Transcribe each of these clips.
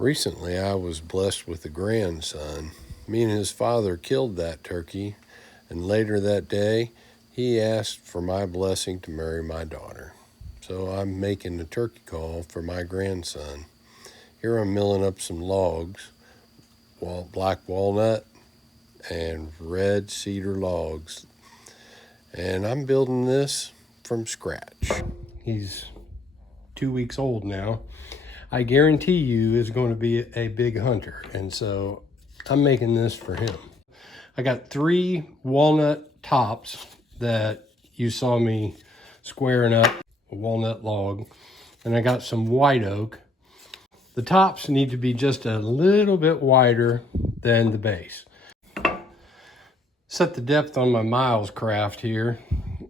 Recently, I was blessed with a grandson. Me and his father killed that turkey, and later that day, he asked for my blessing to marry my daughter. So I'm making a turkey call for my grandson. Here I'm milling up some logs, black walnut and red cedar logs, and I'm building this from scratch. He's 2 weeks old now. I guarantee you is going to be a big hunter, and so I'm making this for him. I got 3 walnut tops that you saw me squaring up, a walnut log, and I got some white oak. The tops need to be just a little bit wider than the base. Set the depth on my Miles craft here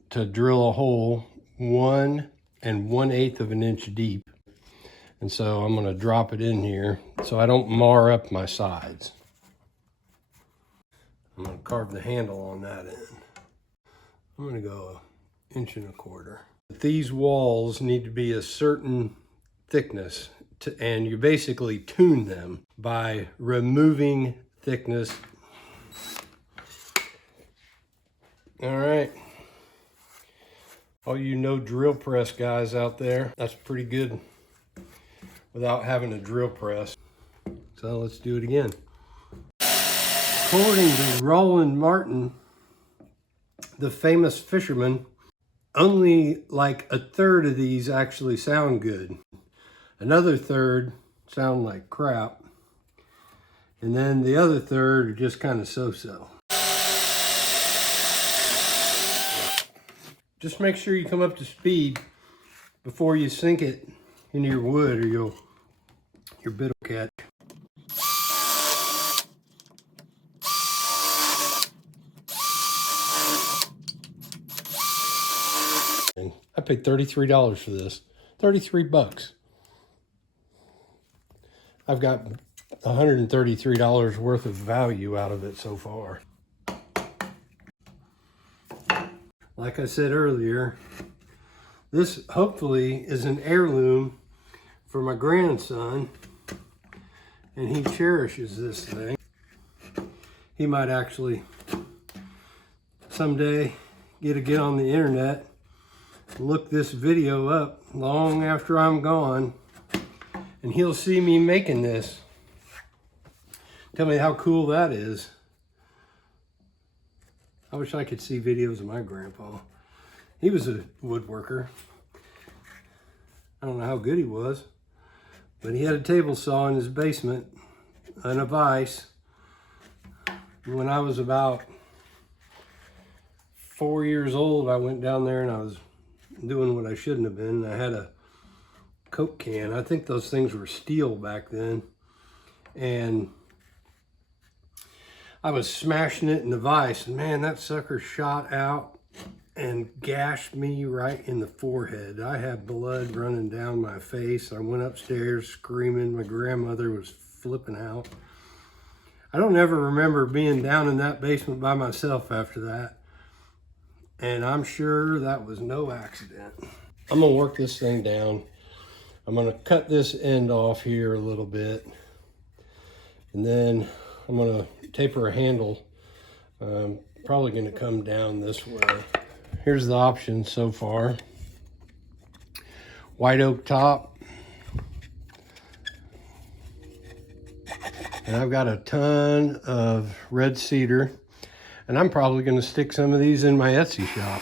to drill a hole 1 1/8 of an inch deep. And so I'm going to drop it in here so I don't mar up my sides. I'm going to carve the handle on that end. I'm going to go 1.25 inches. These walls need to be a certain thickness, and you basically tune them by removing thickness. All right. All you no drill press guys out there, that's pretty good without having a drill press. So let's do it again. According to Roland Martin, the famous fisherman, only like 1/3 of these actually sound good. Another 1/3 sound like crap. And then the other 1/3 are just kind of so-so. Just make sure you come up to speed before you sink it into your wood, or your bit will catch. And I paid $33 for this. 33 bucks. I've got $133 worth of value out of it so far. Like I said earlier, this hopefully is an heirloom for my grandson, and he cherishes this thing. He might actually someday get on the internet, look this video up long after I'm gone, and he'll see me making this. Tell me how cool that is. I wish I could see videos of my grandpa. He was a woodworker. I don't know how good he was, but he had a table saw in his basement and a vise. When I was about 4 years old, I went down there and I was doing what I shouldn't have been. I had a Coke can. I think those things were steel back then. And I was smashing it in the vise, and man, that sucker shot out and gashed me right in the forehead. I had blood running down my face. I went upstairs screaming. My grandmother was flipping out. I don't ever remember being down in that basement by myself after that. And I'm sure that was no accident. I'm gonna work this thing down. I'm gonna cut this end off here a little bit. And then I'm gonna taper a handle. Probably gonna come down this way. Here's the options so far. White oak top. And I've got a ton of red cedar. And I'm probably gonna stick some of these in my Etsy shop.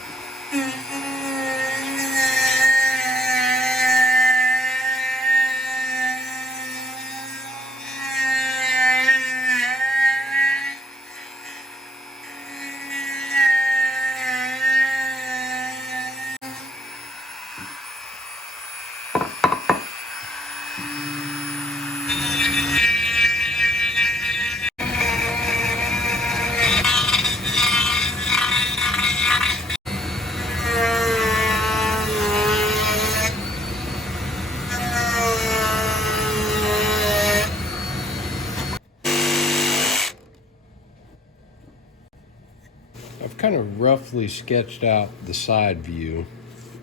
I've kind of roughly sketched out the side view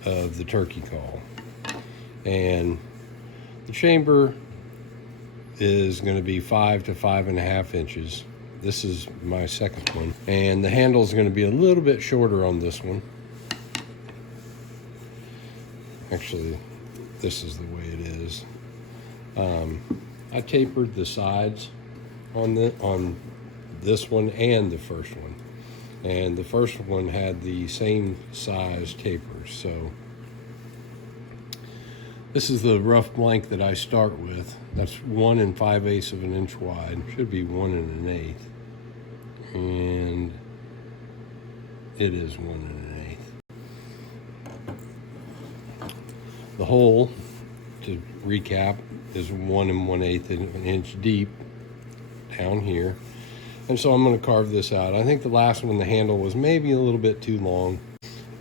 of the turkey call, and the chamber is going to be 5 to 5.5 inches. This is my second one, and the handle is going to be a little bit shorter on this one. Actually, this is the way it is. I tapered the sides on this one and the first one, and the first one had the same size tapers. So this is the rough blank that I start with. That's 1 5/8 of an inch wide. Should be 1 1/8, and it is 1 1/8. The hole, to recap, is 1 1/8 of an inch deep down here. And so I'm going to carve this out. I think the last one, the handle was maybe a little bit too long.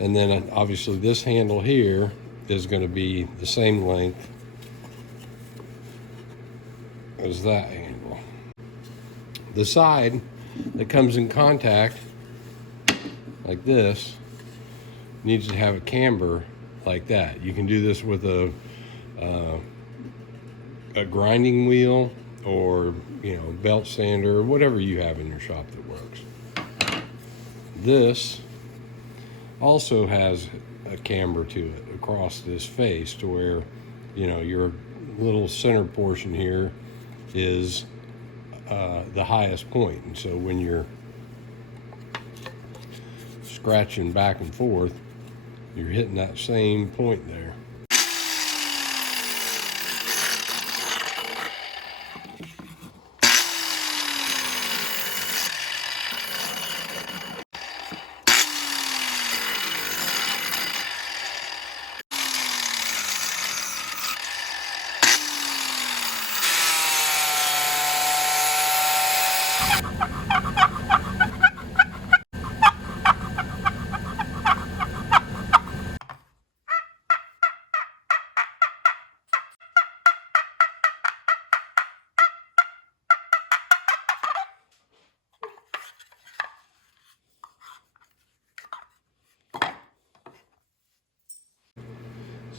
And then obviously this handle here is going to be the same length as that handle. The side that comes in contact like this needs to have a camber like that. You can do this with a grinding wheel, or belt sander, or whatever you have in your shop that works. This also has a camber to it across this face, to where your little center portion here is the highest point, and so when you're scratching back and forth, you're hitting that same point there.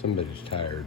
Somebody's tired.